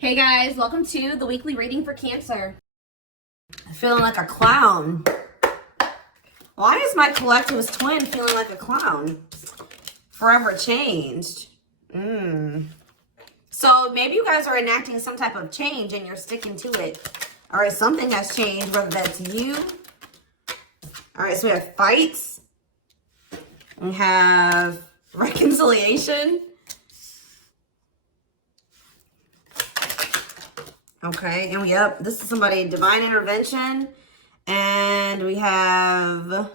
Hey guys, welcome to the weekly reading for Cancer. I'm feeling like a clown. Why is my collective's twin feeling like a clown? Forever changed. So maybe you guys are enacting some type of change and you're sticking to it. All right, something has changed, whether that's you. All right, so we have fights. We have reconciliation. Okay, and this is somebody, divine intervention. And we have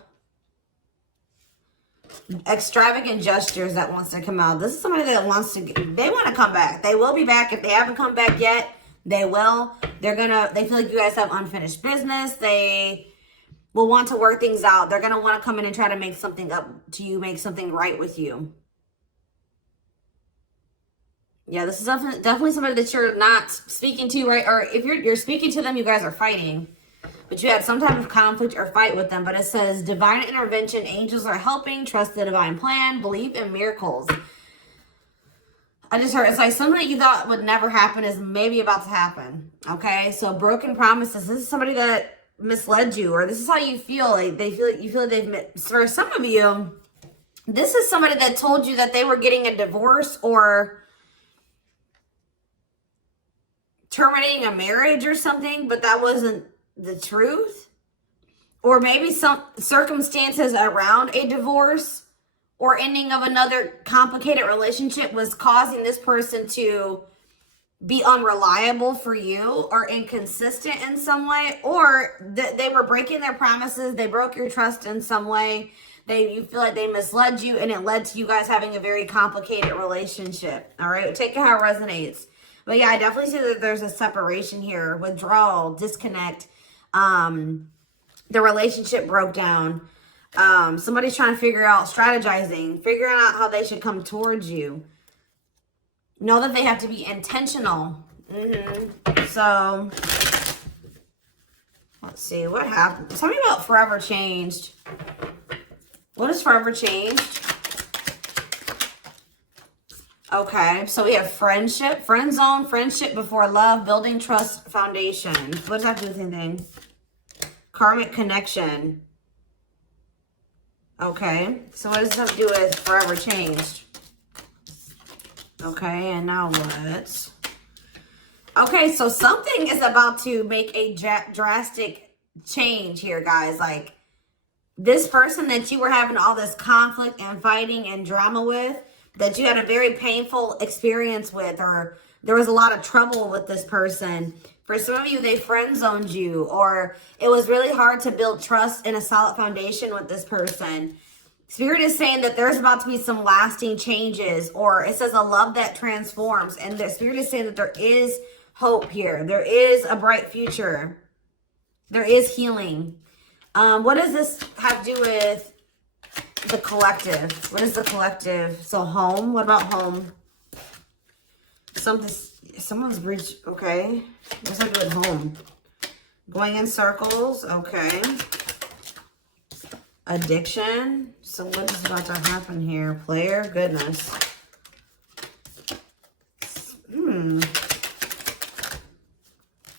extravagant gestures that wants to come out. This is somebody that wants to, they want to come back. They will be back. If they haven't come back yet, they will. They feel like you guys have unfinished business. They will want to work things out. They're going to want to come in and try to make something up to you, make something right with you. Yeah, this is definitely somebody that you're not speaking to, right? Or if you're speaking to them, you guys are fighting. But you had some type of conflict or fight with them. But it says, divine intervention, angels are helping, trust the divine plan, believe in miracles. I just heard, it's like something that you thought would never happen is maybe about to happen. Okay, so broken promises. This is somebody that misled you, or this is how you feel. Like you feel like they've, for some of you, this is somebody that told you that they were getting a divorce or terminating a marriage or something, but that wasn't the truth. Or maybe some circumstances around a divorce or ending of another complicated relationship was causing this person to be unreliable for you or inconsistent in some way, or they were breaking their promises. They broke your trust in some way. You feel like they misled you, and it led to you guys having a very complicated relationship. All right, take it how it resonates. But yeah, I definitely see that there's a separation here, withdrawal, disconnect. The relationship broke down. Somebody's trying to figure out, strategizing, figuring out how they should come towards you. Know that they have to be intentional. So, let's see, what happened? Tell me about forever changed. What is forever changed? Okay, so we have friendship, friend zone, friendship before love, building trust, foundation. What does that do with anything? Karmic connection. Okay, so what does this have to do with forever changed? Okay, and now what? Okay, so something is about to make a drastic change here, guys. Like, this person that you were having all this conflict and fighting and drama with, that you had a very painful experience with, or there was a lot of trouble with this person. For some of you, they friend zoned you, or it was really hard to build trust and a solid foundation with this person. Spirit is saying that there's about to be some lasting changes, or it says a love that transforms. And the Spirit is saying that there is hope here. There is a bright future. There is healing. What does this have to do with the collective? What is the collective? So home. What about home? Someone's breached. Okay. What's that do with home? Going in circles. Okay. Addiction. So what is about to happen here? Player. Goodness.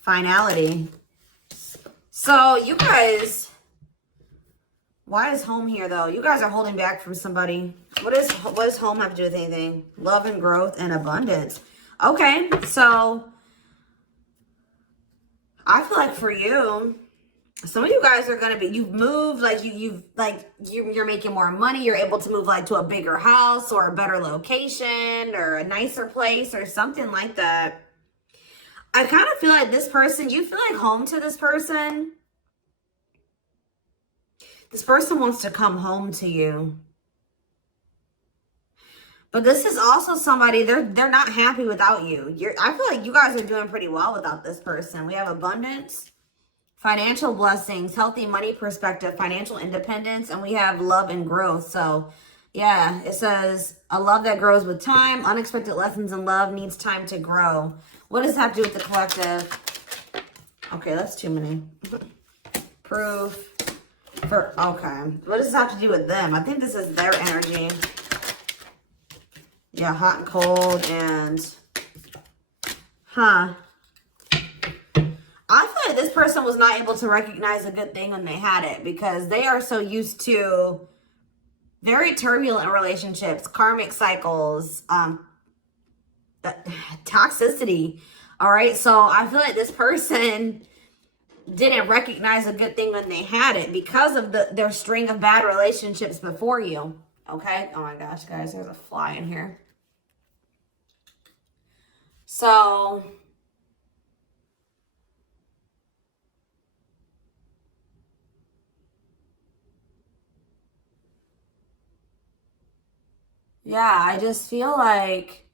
Finality. So you guys, why is home here though? You guys are holding back from somebody. What does home have to do with anything? Love and growth and abundance. Okay, so I feel like for you, some of you guys are gonna be, you've moved, like you're making more money. You're able to move like to a bigger house or a better location or a nicer place or something like that. I kind of feel like this person, you feel like home to this person. This person wants to come home to you. But this is also somebody, they're not happy without you. I feel like you guys are doing pretty well without this person. We have abundance, financial blessings, healthy money perspective, financial independence, and we have love and growth. So yeah, it says a love that grows with time. Unexpected lessons in love needs time to grow. What does that have to do with the collective? Okay, that's too many. Proof. Okay. What does this have to do with them? I think this is their energy. Yeah, hot and cold and Huh. I feel like this person was not able to recognize a good thing when they had it because they are so used to very turbulent relationships, karmic cycles, toxicity. All right. So I feel like this person didn't recognize a good thing when they had it because of their string of bad relationships before you. Okay. Oh my gosh, guys, there's a fly in here. So yeah, I just feel like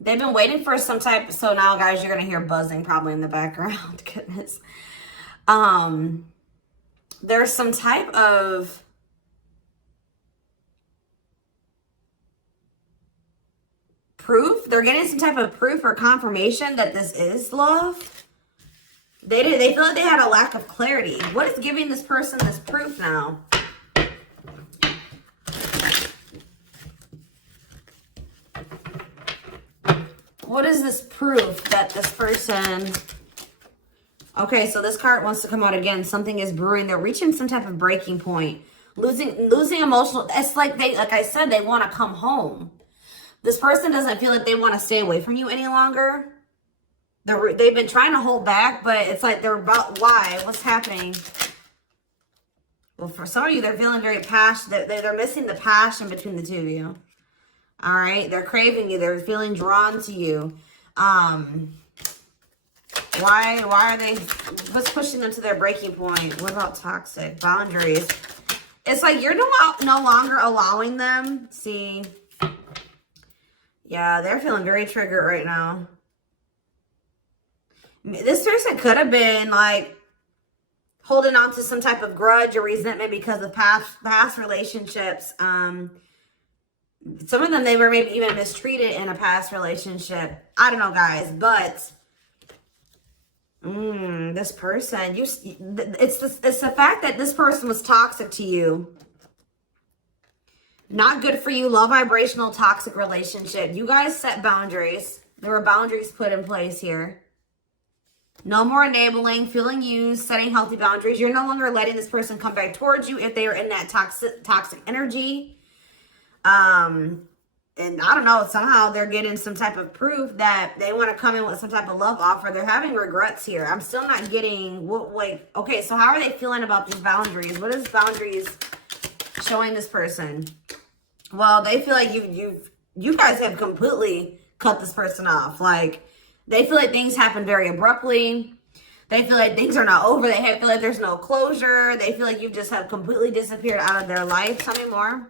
they've been waiting for some type. So now, guys, you're gonna hear buzzing probably in the background. Goodness. There's some type of proof. They're getting some type of proof or confirmation that this is love. They feel like they had a lack of clarity. What is giving this person this proof now? What is this proof that this person... Okay, so this card wants to come out again. Something is brewing. They're reaching some type of breaking point. Losing emotional... It's like I said, they want to come home. This person doesn't feel like they want to stay away from you any longer. They've been trying to hold back, but it's like they're about... Why? What's happening? Well, for some of you, they're feeling very passionate. They're missing the passion between the two of you. All right? They're craving you. They're feeling drawn to you. Why are they... What's pushing them to their breaking point? What about toxic? Boundaries. It's like you're no longer allowing them. See... Yeah, they're feeling very triggered right now. This person could have been like holding on to some type of grudge or resentment because of past relationships. Some of them, they were maybe even mistreated in a past relationship. I don't know, guys, but this person, it's the fact that this person was toxic to you. Not good for you. Low vibrational toxic relationship. You guys set boundaries. There were boundaries put in place here. No more enabling, feeling used, setting healthy boundaries. You're no longer letting this person come back towards you if they are in that toxic energy. And I don't know, somehow they're getting some type of proof that they want to come in with some type of love offer. They're having regrets here. I'm still not getting okay, so how are they feeling about these boundaries? What is boundaries showing this person? Well, they feel like you guys have completely cut this person off. Like, they feel like things happen very abruptly. They feel like things are not over. They feel like there's no closure. They feel like you just have completely disappeared out of their life. Tell me more.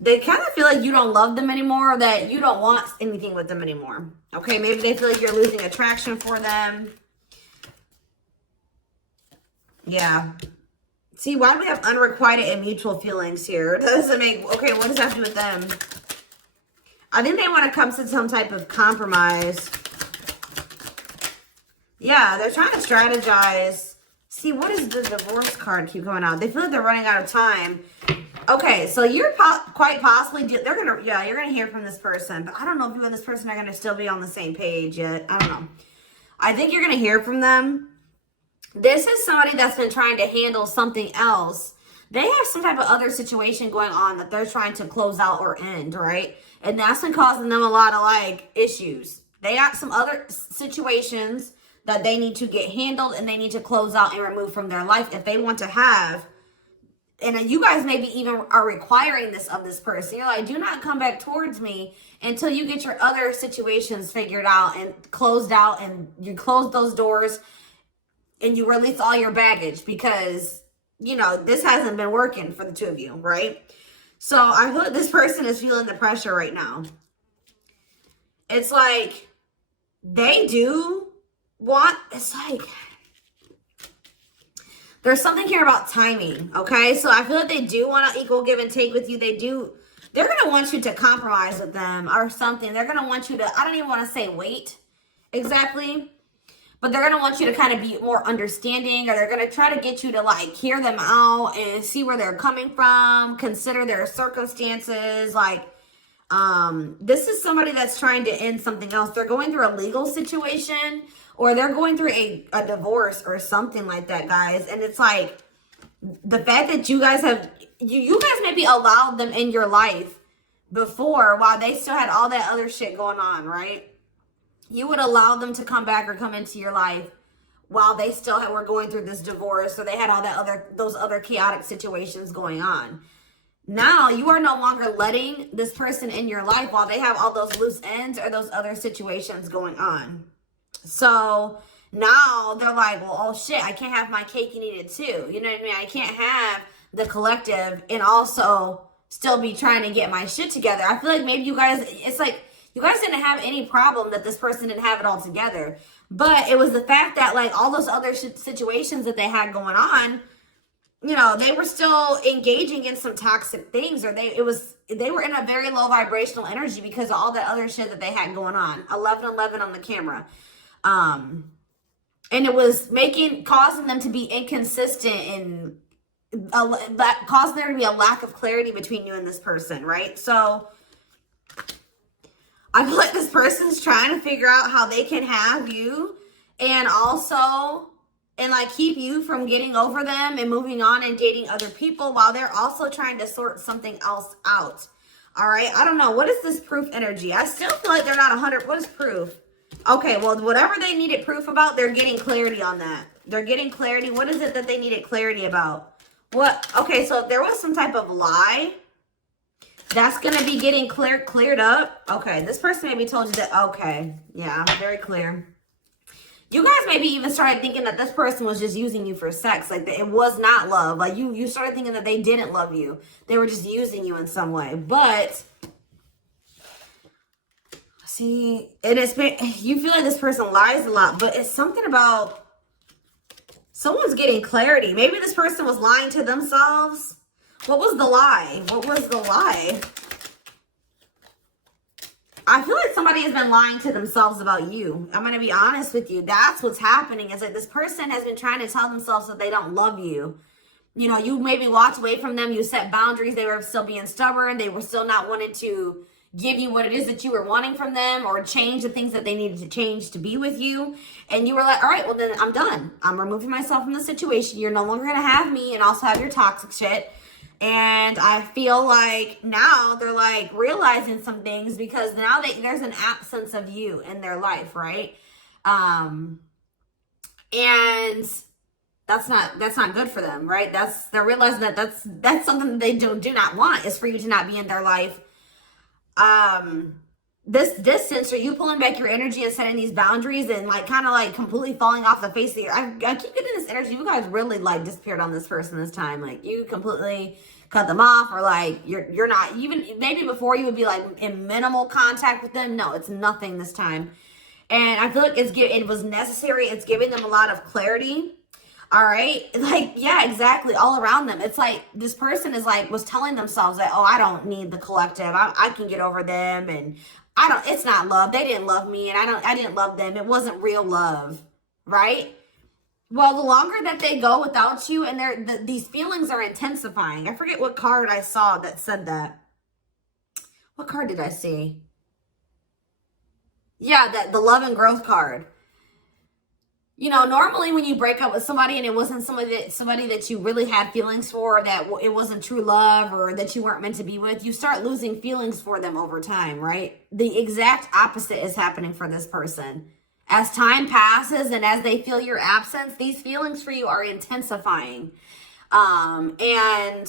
They kind of feel like you don't love them anymore, or that you don't want anything with them anymore. Okay, maybe they feel like you're losing attraction for them. Yeah. See, why do we have unrequited and mutual feelings here? That doesn't make... Okay, what does that have to do with them? I think they want to come to some type of compromise. Yeah, they're trying to strategize. See, what is the divorce card keep coming out? They feel like they're running out of time. Okay, so you're quite possibly... you're going to hear from this person. But I don't know if you and this person are going to still be on the same page yet. I don't know. I think you're going to hear from them. This is somebody that's been trying to handle something else. They have some type of other situation going on that they're trying to close out or end, right? And that's been causing them a lot of, like, issues. They got some other situations that they need to get handled and they need to close out and remove from their life if they want to have. And you guys maybe even are requiring this of this person. You're like, do not come back towards me until you get your other situations figured out and closed out, and you close those doors and you release all your baggage, because, you know, this hasn't been working for the two of you, right? So I feel like this person is feeling the pressure right now. It's like they do want, it's like, there's something here about timing, okay? So I feel like they do want to equal give and take with you. They're going to want you to compromise with them or something. They're going to want you to, I don't even want to say wait exactly, but they're going to want you to kind of be more understanding, or they're going to try to get you to, like, hear them out and see where they're coming from, consider their circumstances. Like, This is somebody that's trying to end something else. They're going through a legal situation, or they're going through a divorce or something like that, guys. And it's like, the fact that you guys have, you guys maybe allowed them in your life before while they still had all that other shit going on, right? You would allow them to come back or come into your life while they still were going through this divorce, or they had all that those other chaotic situations going on. Now you are no longer letting this person in your life while they have all those loose ends or those other situations going on. So now they're like, well, oh shit, I can't have my cake and eat it too. You know what I mean? I can't have the collective and also still be trying to get my shit together. I feel like maybe you guys, it's like, you guys didn't have any problem that this person didn't have it all together. But it was the fact that like all those other situations that they had going on, you know, they were still engaging in some toxic things, or they were in a very low vibrational energy because of all that other shit that they had going on. 1111 on the camera. And it was causing them to be inconsistent and causing there to be a lack of clarity between you and this person, right? So I feel like this person's trying to figure out how they can have you and also, and like keep you from getting over them and moving on and dating other people while they're also trying to sort something else out. All right. I don't know. What is this proof energy? I still feel like they're not 100. What is proof? Okay. Well, whatever they needed proof about, they're getting clarity on that. They're getting clarity. What is it that they needed clarity about? What? Okay. So if there was some type of lie, that's going to be getting cleared up. Okay. This person maybe told you that. Okay. Yeah. Very clear. You guys maybe even started thinking that this person was just using you for sex. Like, it was not love. Like, you started thinking that they didn't love you. They were just using you in some way. But, see, you feel like this person lies a lot. But it's something about someone's getting clarity. Maybe this person was lying to themselves. What was the lie? What was the lie? I feel like somebody has been lying to themselves about you. I'm going to be honest with you. That's what's happening. It's like this person has been trying to tell themselves that they don't love you. You know, you maybe walked away from them. You set boundaries. They were still being stubborn. They were still not wanting to give you what it is that you were wanting from them, or change the things that they needed to change to be with you. And you were like, all right, well then I'm done. I'm removing myself from the situation. You're no longer going to have me and also have your toxic shit. And I feel like now they're like realizing some things because now there's an absence of you in their life, right? And that's not good for them, right? They're realizing that that's something that they do not want, is for you to not be in their life. This distance, or you pulling back your energy and setting these boundaries and like kind of like completely falling off the face of the earth. I keep getting this energy. You guys really like disappeared on this person this time. Like, you completely cut them off, or like you're not even, maybe before you would be like in minimal contact with them. No, it's nothing this time. And I feel like it was necessary. It's giving them a lot of clarity. All right. Like, yeah, exactly. All around them. It's like this person was telling themselves that, oh, I don't need the collective. I can get over them. And it's not love. They didn't love me. And I didn't love them. It wasn't real love. Right. Well, the longer that they go without you, and these feelings are intensifying. I forget what card I saw that said that. What card did I see? Yeah, the love and growth card. You know, normally when you break up with somebody and it wasn't somebody that you really had feelings for, that it wasn't true love, or that you weren't meant to be with, you start losing feelings for them over time, right? The exact opposite is happening for this person. As time passes and as they feel your absence, these feelings for you are intensifying. And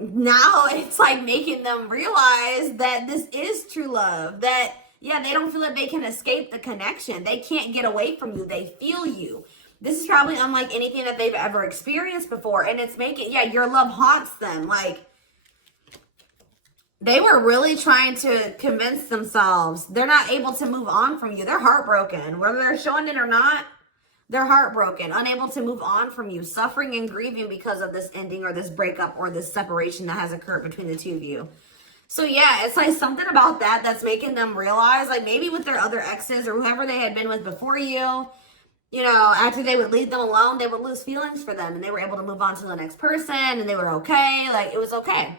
now it's like making them realize that this is true love. That, yeah, they don't feel like they can escape the connection. They can't get away from you. They feel you. This is probably unlike anything that they've ever experienced before. And it's your love haunts them. Like, they were really trying to convince themselves they're not able to move on from you. They're heartbroken. Whether they're showing it or not, they're heartbroken, unable to move on from you, suffering and grieving because of this ending or this breakup or this separation that has occurred between the two of you. So yeah, it's like something about that's making them realize, like maybe with their other exes or whoever they had been with before you, you know, after they would leave them alone, they would lose feelings for them and they were able to move on to the next person and they were okay. Like, it was okay.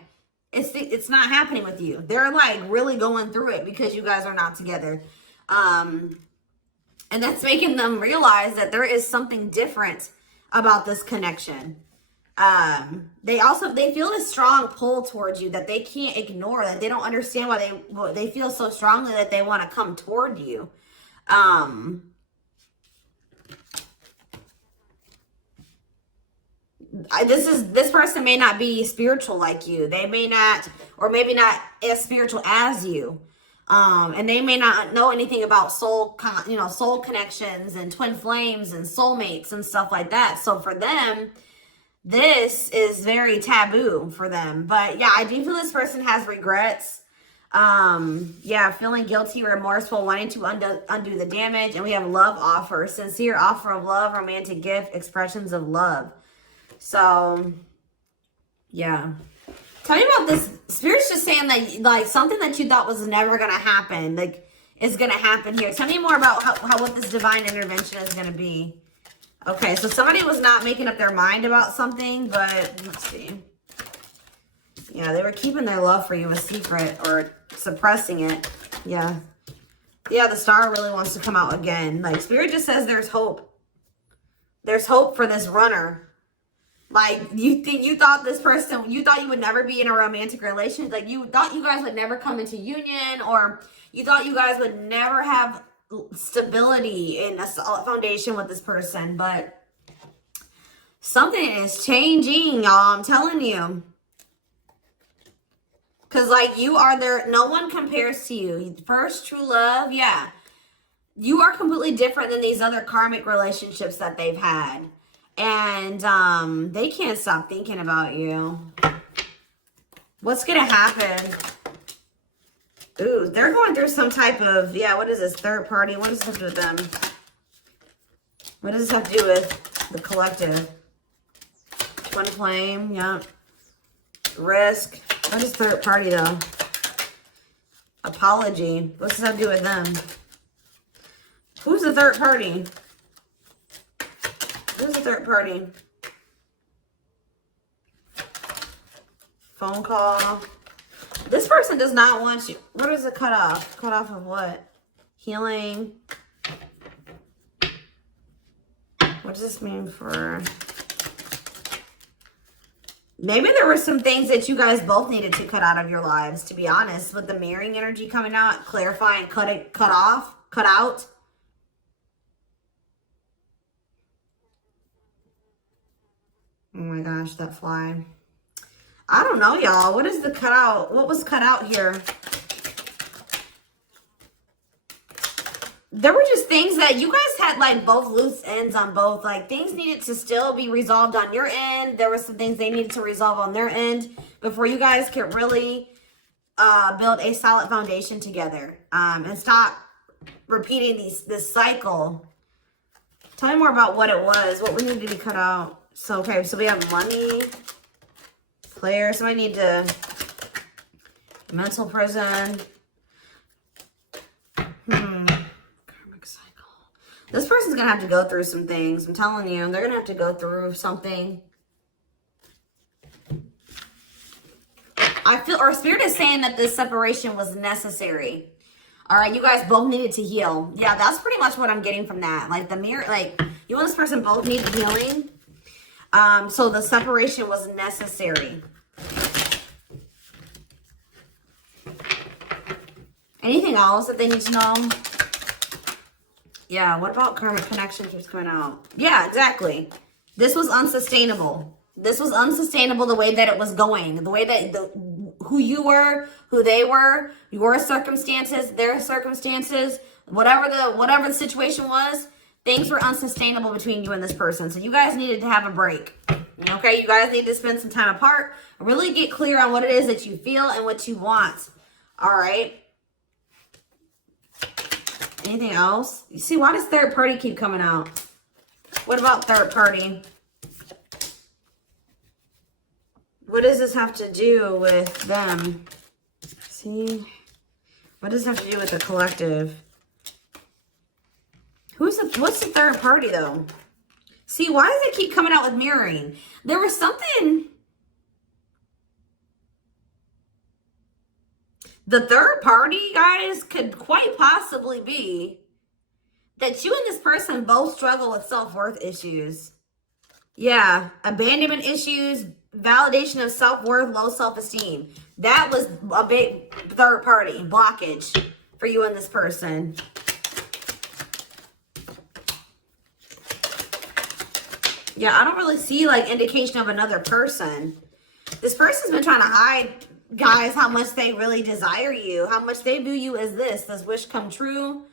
it's not happening with you. They're like really going through it because you guys are not together. And that's making them realize that there is something different about this connection. They feel this strong pull towards you that they can't ignore, that they don't understand why they feel so strongly that they want to come toward you. This person may not be spiritual like you. They may not, or maybe not as spiritual as you. And they may not know anything about soul connections and twin flames and soulmates and stuff like that. So for them, this is very taboo for them. But yeah, I do feel this person has regrets. Yeah, feeling guilty, remorseful, wanting to undo the damage. And we have love offer, sincere offer of love, romantic gift, expressions of love. So, yeah. Tell me about this. Spirit's just saying that, like, something that you thought was never going to happen, like, is going to happen here. Tell me more about what this divine intervention is going to be. Okay, so somebody was not making up their mind about something, but let's see. Yeah, they were keeping their love for you a secret or suppressing it. Yeah. Yeah, the star really wants to come out again. Like, Spirit just says there's hope. There's hope for this runner. Like, you thought this person, you thought you would never be in a romantic relationship. Like, you thought you guys would never come into union, or you thought you guys would never have stability in a solid foundation with this person. But something is changing, y'all. I'm telling you. Because, like, you are there. No one compares to you. First true love, yeah. You are completely different than these other karmic relationships that they've had. And they can't stop thinking about you. What's going to happen? Ooh, they're going through some type of, yeah, what is this? Third party? What does this have to do with them? What does this have to do with the collective? Twin flame, yeah. Risk. What is third party, though? Apology. What's this have to do with them? Who's the third party? Who's the third party? Phone call. This person does not want you. What is it cut off? Cut off of what? Healing. What does this mean for... Maybe there were some things that you guys both needed to cut out of your lives, to be honest. With the mirroring energy coming out, clarifying, cut out. Oh my gosh, that fly. I don't know, y'all. What is the cutout? What was cut out here? There were just things that you guys had, like, both loose ends on both. Like, things needed to still be resolved on your end. There were some things they needed to resolve on their end before you guys could really build a solid foundation together. And stop repeating this cycle. Tell me more about what it was. What we needed to be cut out. So, okay, so we have money, player. So I need to, mental prison. Karmic cycle. This person's going to have to go through some things. I'm telling you, they're going to have to go through something. I feel, or Spirit is saying that this separation was necessary. All right, you guys both needed to heal. Yeah, that's pretty much what I'm getting from that. Like, the mirror, like, you and this person both needed healing. So the separation was necessary. Anything else that they need to know? Yeah, what about karmic connection keeps coming out? Yeah, exactly. This was unsustainable. This was unsustainable the way that it was going. The way that who you were, who they were, your circumstances, their circumstances, whatever the situation was. Things were unsustainable between you and this person. So you guys needed to have a break. Okay? You guys need to spend some time apart. Really get clear on what it is that you feel and what you want. All right? Anything else? You see, why does third party keep coming out? What about third party? What does this have to do with them? See? What does it have to do with the collective? What's the third party, though? See, why does it keep coming out with mirroring? There was something... The third party, guys, could quite possibly be that you and this person both struggle with self-worth issues. Yeah, abandonment issues, validation of self-worth, low self-esteem. That was a big third party blockage for you and this person. Yeah, I don't really see like indication of another person. This person's been trying to hide, guys, how much they really desire you, how much they view you as this wish come true.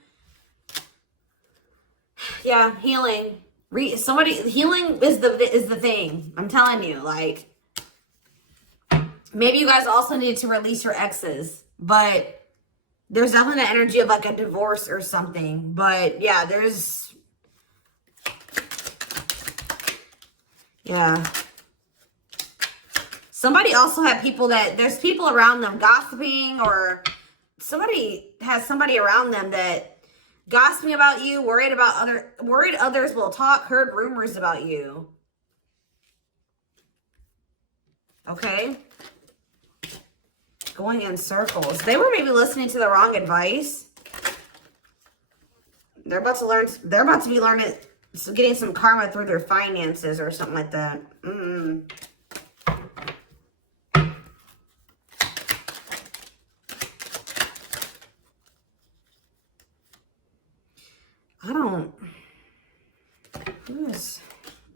Yeah, healing. Healing is the thing. I'm telling you, like, maybe you guys also need to release your exes, but there's definitely that energy of like a divorce or something. But yeah, yeah. Somebody also had there's people around them gossiping, or somebody has somebody around them that gossiping about you, worried others will talk, heard rumors about you. Okay. Going in circles. They were maybe listening to the wrong advice. They're about to be learning, getting some karma through their finances or something like that.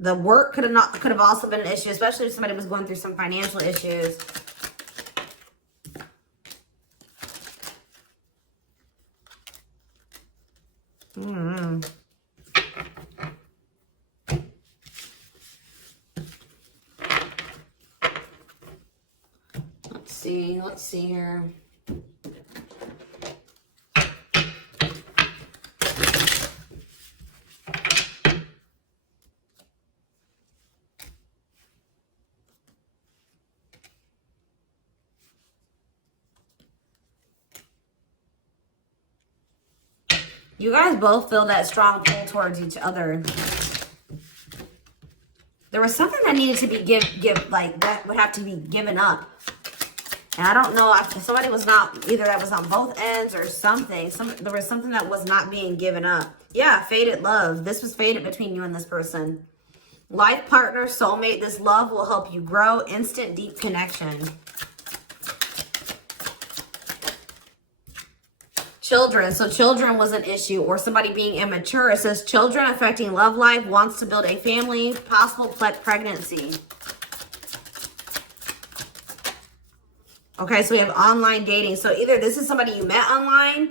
The work could have also been an issue, especially if somebody was going through some financial issues. Let's see here. You guys both feel that strong pull towards each other. There was something that needed to be that would have to be given up. And I don't know if somebody was not, either that was on both ends or something. There was something that was not being given up. Yeah, fated love. This was fated between you and this person. Life partner, soulmate. This love will help you grow. Instant deep connection. Children. So children was an issue, or somebody being immature. It says children affecting love life, wants to build a family, possible pregnancy. Okay, so we have online dating. So either this is somebody you met online,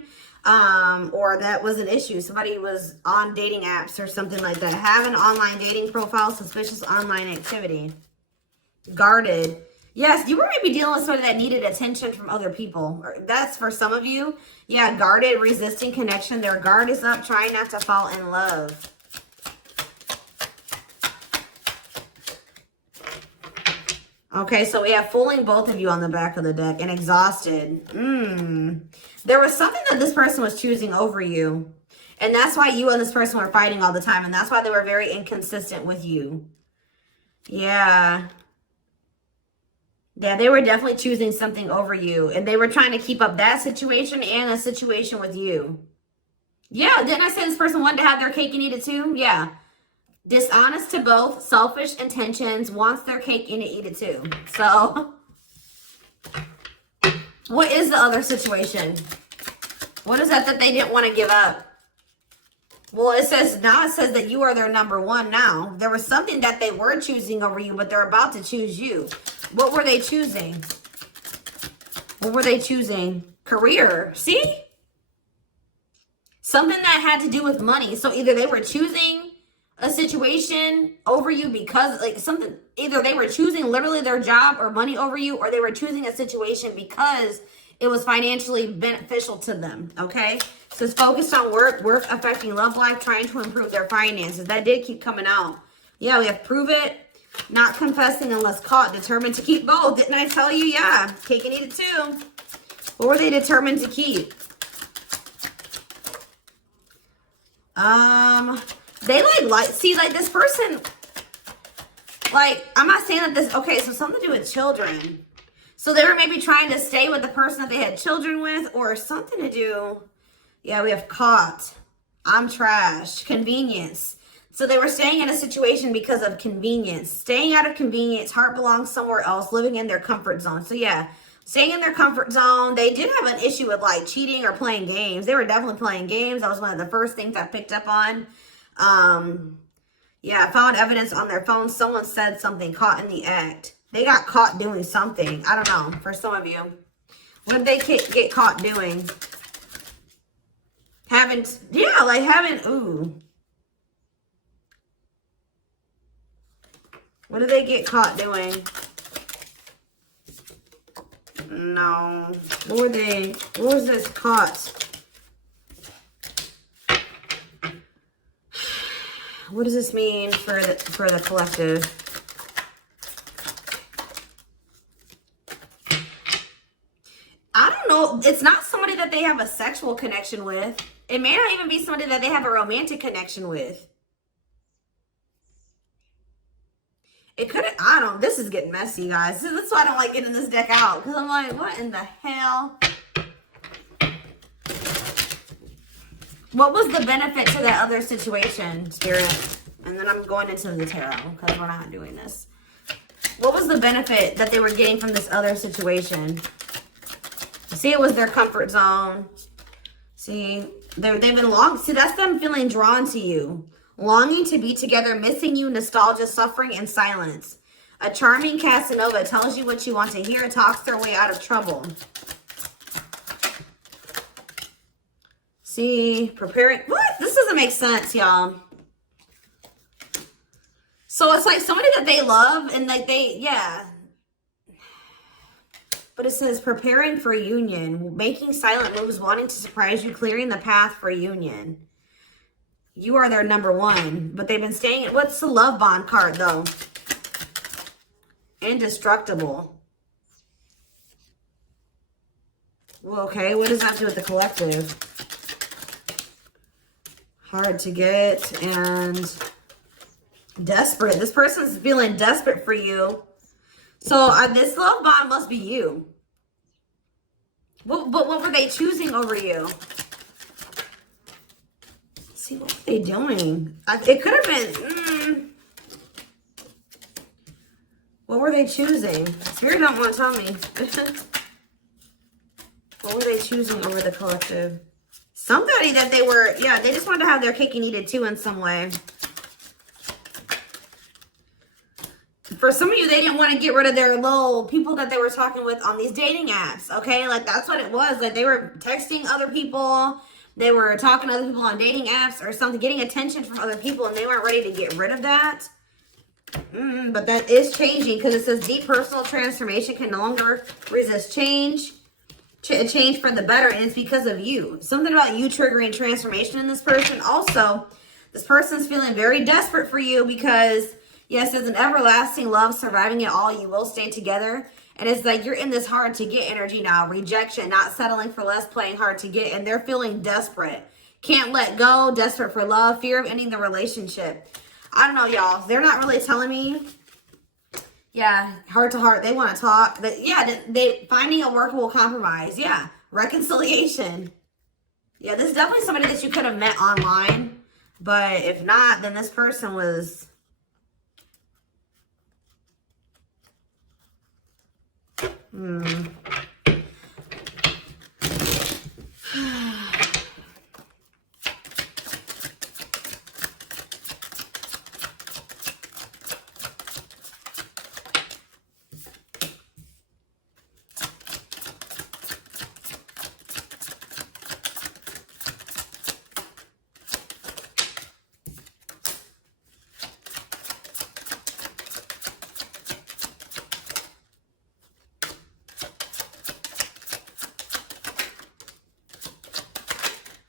or that was an issue. Somebody was on dating apps or something like that. Have an online dating profile, suspicious online activity. Guarded. Yes, you were maybe dealing with somebody that needed attention from other people. That's for some of you. Yeah, guarded, resisting connection. Their guard is up, trying not to fall in love. Okay, so we have fooling both of you on the back of the deck and exhausted. There was something that this person was choosing over you. And that's why you and this person were fighting all the time. And that's why they were very inconsistent with you. Yeah. Yeah, they were definitely choosing something over you. And they were trying to keep up that situation and a situation with you. Yeah, didn't I say this person wanted to have their cake and eat it too? Yeah. Dishonest to both, selfish intentions, wants their cake and to eat it too. So, what is the other situation? What is that they didn't want to give up? Well, it says that you are their number one now. There was something that they were choosing over you, but they're about to choose you. What were they choosing? What were they choosing? Career. See? Something that had to do with money. So either they were choosing a situation over you because either they were choosing literally their job or money over you, or they were choosing a situation because it was financially beneficial to them. Okay, so it's focused on work affecting love life, trying to improve their finances. That did keep coming out. Yeah, we have prove it, not confessing unless caught, determined to keep both. Didn't I tell you? Yeah, cake and eat it too. What were they determined to keep? They see this person, I'm not saying that this, okay, so something to do with children. So they were maybe trying to stay with the person that they had children with, or something to do. Yeah, we have caught. I'm trash. Convenience. So they were staying in a situation because of convenience. Staying out of convenience. Heart belongs somewhere else. Living in their comfort zone. So yeah, staying in their comfort zone. They did have an issue with like cheating or playing games. They were definitely playing games. That was one of the first things I picked up on. Yeah, I found evidence on their phone. Someone said something, caught in the act. They got caught doing something. I don't know, for some of you. What did they get caught doing? Ooh. What did they get caught doing? No. What was this caught? What does this mean for the collective? I don't know. It's not somebody that they have a sexual connection with. It may not even be somebody that they have a romantic connection with. It could have, I don't, this is getting messy, guys. That's why I don't like getting this deck out. Because I'm like, what in the hell? What was the benefit to that other situation, Spirit? And then I'm going into the tarot because we're not doing this. What was the benefit that they were getting from this other situation? See, it was their comfort zone. See, they've been see, that's them feeling drawn to you. Longing to be together, missing you, nostalgia, suffering, and silence. A charming Casanova tells you what you want to hear, talks their way out of trouble. See, preparing. What? This doesn't make sense, y'all. So it's like somebody that they love and like yeah. But it says preparing for union, making silent moves, wanting to surprise you, clearing the path for union. You are their number one, but they've been staying. What's the love bond card though? Indestructible. Well, okay, what does that do with the collective? Hard to get and desperate. This person's feeling desperate for you. So this love bond must be you. But what were they choosing over you? See, what were they doing? It could have been... What were they choosing? Spirit don't want to tell me. What were they choosing over the collective? Somebody that they were... Yeah, they just wanted to have their cake and eat it too in some way. For some of you, they didn't want to get rid of their little people that they were talking with on these dating apps, okay? Like, that's what it was. Like, they were texting other people. They were talking to other people on dating apps or something, getting attention from other people, and they weren't ready to get rid of that. But that is changing because it says deep personal transformation can no longer resist change. Change for the better, and it's because of you. Something about you triggering transformation in this person. Also, this person's feeling very desperate for you because... Yes, it's an everlasting love, surviving it all. You will stay together. And it's like you're in this hard to get energy now. Rejection, not settling for less, playing hard to get. And they're feeling desperate. Can't let go, desperate for love, fear of ending the relationship. I don't know, y'all. They're not really telling me. Yeah, heart to heart. They want to talk. But yeah, they finding a workable compromise. Yeah, reconciliation. Yeah, this is definitely somebody that you could have met online. But if not, then this person was...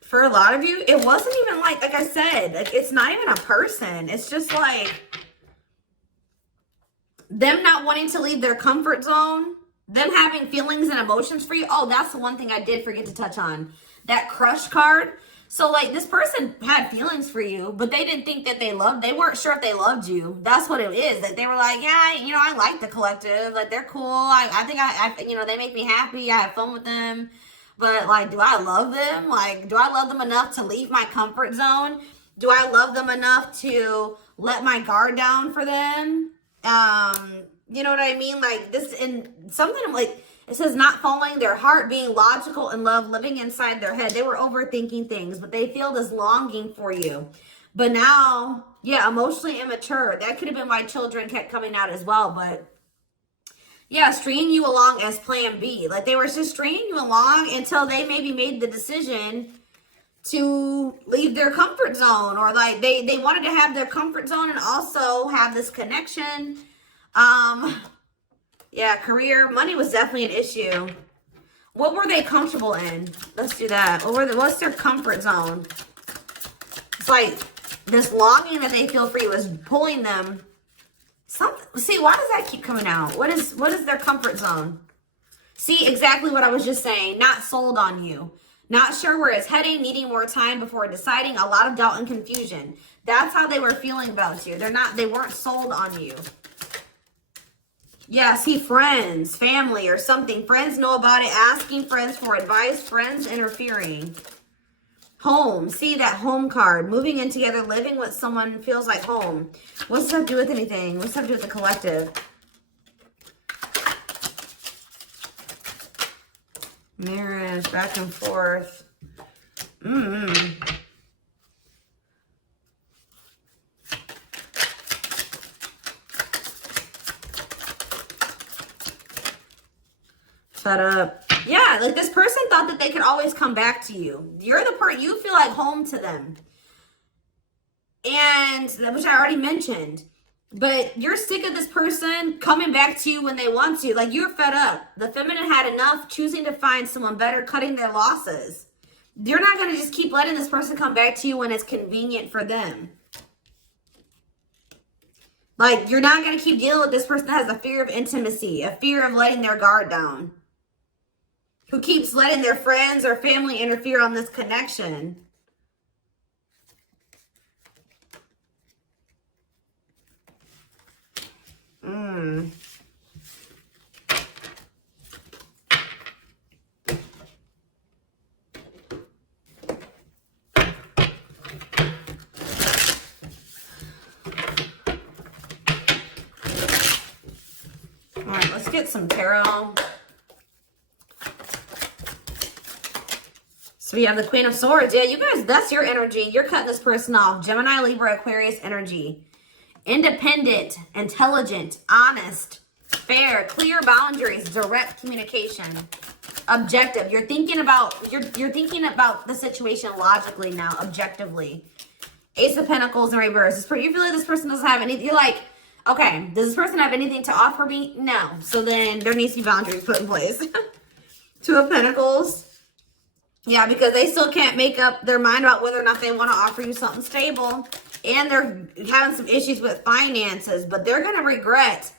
For a lot of you, it wasn't even like I said, like it's not even a person. It's just like them not wanting to leave their comfort zone, them having feelings and emotions for you. Oh, that's the one thing I did forget to touch on. That crush card. So, like, this person had feelings for you, but they didn't think that they weren't sure if they loved you. That's what it is. That they were like, yeah, you know, I like the collective. Like, they're cool. I think you know, they make me happy. I have fun with them. But, like, do I love them? Like, do I love them enough to leave my comfort zone? Do I love them enough to let my guard down for them? You know what I mean? Like, this, and something like, it says not following their heart, being logical in love, living inside their head. They were overthinking things, but they feel this longing for you. But now, yeah, emotionally immature. That could have been why children kept coming out as well. But yeah, stringing you along as plan B. Like, they were just stringing you along until they maybe made the decision to leave their comfort zone. Or like they wanted to have their comfort zone and also have this connection. Yeah, career, money was definitely an issue. What were they comfortable in? Let's do that. What's their comfort zone? It's like this longing that they feel for you is pulling them. See, why does that keep coming out? What is their comfort zone? See, exactly what I was just saying. Not sold on you. Not sure where it's heading, needing more time before deciding, a lot of doubt and confusion. That's how they were feeling about you. They weren't sold on you. Yeah, see, friends, family, or something. Friends know about it, asking friends for advice, friends interfering. Home, see that home card. Moving in together, living with someone feels like home. What's that do with anything? What's that do with the collective? Marriage, back and forth. Fed up. Yeah, like this person thought that they could always come back to you. You're the person, you feel like home to them. And, which I already mentioned. But you're sick of this person coming back to you when they want to. Like, you're fed up. The feminine had enough, choosing to find someone better, cutting their losses. You're not going to just keep letting this person come back to you when it's convenient for them. Like, you're not going to keep dealing with this person that has a fear of intimacy, a fear of letting their guard down, who keeps letting their friends or family interfere on this connection. All right, let's get some tarot. So we have the Queen of Swords. Yeah, you guys, that's your energy. You're cutting this person off. Gemini, Libra, Aquarius energy. Independent, intelligent, honest, fair, clear boundaries, direct communication, objective. You're thinking about the situation logically now, objectively. Ace of Pentacles in reverse. You feel like this person doesn't have anything. You're like, okay, does this person have anything to offer me? No. So then there needs to be boundaries put in place. Two of Pentacles. Yeah, because they still can't make up their mind about whether or not they want to offer you something stable. And they're having some issues with finances. But they're going to regret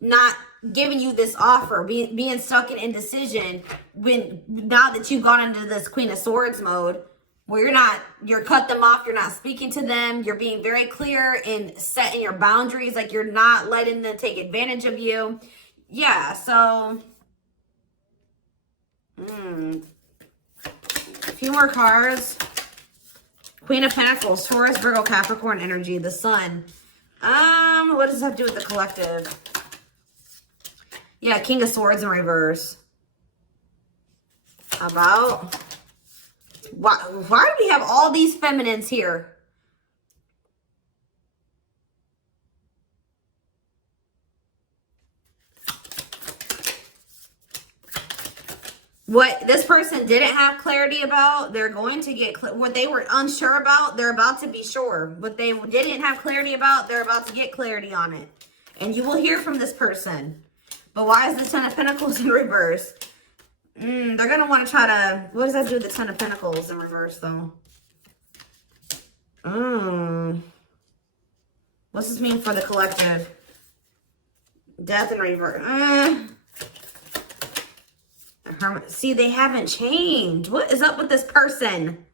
not giving you this offer, being stuck in indecision now that you've gone into this Queen of Swords mode, where you're cut them off, you're not speaking to them, you're being very clear in setting your boundaries, like you're not letting them take advantage of you. Yeah, so a few more cards. Queen of Pentacles, Taurus, Virgo, Capricorn energy, the Sun. What does that have to do with the collective? Yeah, King of Swords in reverse. How about? Why do we have all these feminines here? What this person didn't have clarity about, they're going to get what they were unsure about, they're about to be sure. What they didn't have clarity about, they're about to get clarity on it. And you will hear from this person. But why is the Ten of Pentacles in reverse? They're going to want to try to... What does that do with the Ten of Pentacles in reverse, though? What's this mean for the collective? Death in reverse. See, they haven't changed. What is up with this person?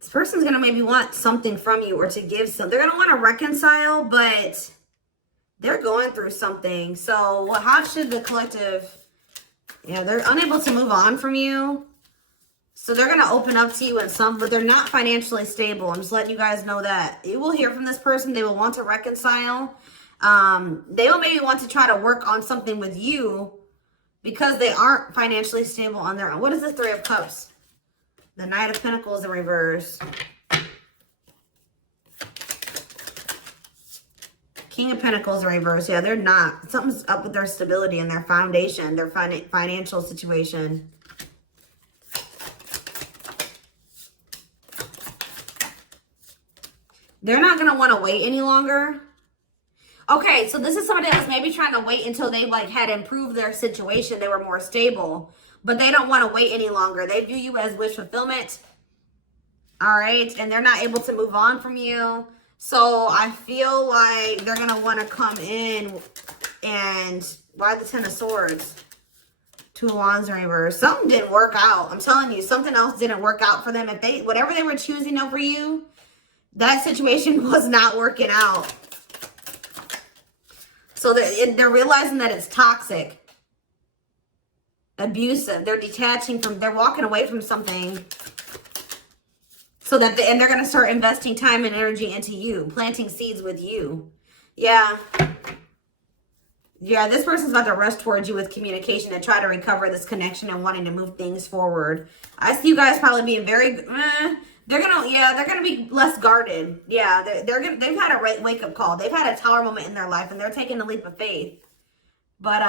This person's going to maybe want something from you or to give some. They're going to want to reconcile, but they're going through something. So how should the collective... Yeah, they're unable to move on from you. So they're going to open up to you in some, but they're not financially stable. I'm just letting you guys know that. You will hear from this person. They will want to reconcile. They will maybe want to try to work on something with you because they aren't financially stable on their own. What is the Three of Cups? The Knight of Pentacles in reverse. King of Pentacles in reverse. Yeah, they're not. Something's up with their stability and their foundation, their financial situation. They're not going to want to wait any longer. Okay, so this is somebody that was maybe trying to wait until they like had improved their situation. They were more stable, but they don't want to wait any longer. They view you as wish fulfillment. All right, and they're not able to move on from you. So I feel like they're going to want to come in and... Why the Ten of Swords? Two of Wands in reverse. Something didn't work out. I'm telling you, something else didn't work out for them. If they, whatever they were choosing over you, that situation was not working out. So they're realizing that it's toxic, abusive. They're detaching from, they're walking away from something. So that, and they're going to start investing time and energy into you, planting seeds with you. Yeah. Yeah, this person's about to rush towards you with communication and try to recover this connection and wanting to move things forward. I see you guys probably being very, they're gonna be less guarded. Yeah, they've had a wake-up call. They've had a tower moment in their life and they're taking the leap of faith. But,